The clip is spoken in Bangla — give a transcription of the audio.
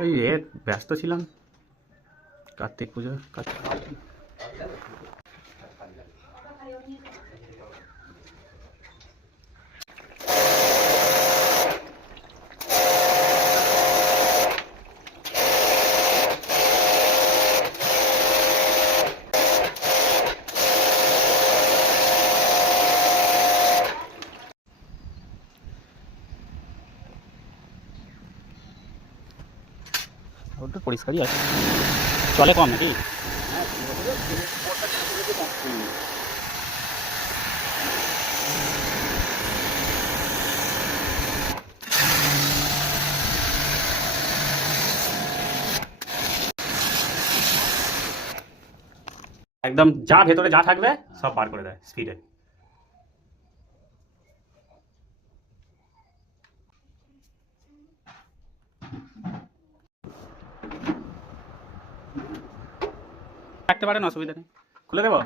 ওই ব্যস্ত ছিলাম কার্তিক পুজো ওটা পরিষ্কারই আছে, চলে কম নাকি? একদম যা ভেতরে যা থাকবে সব বার করে দেয় স্পিডে। থাকতে পারেন, অসুবিধা নেই, খুলে দেবো।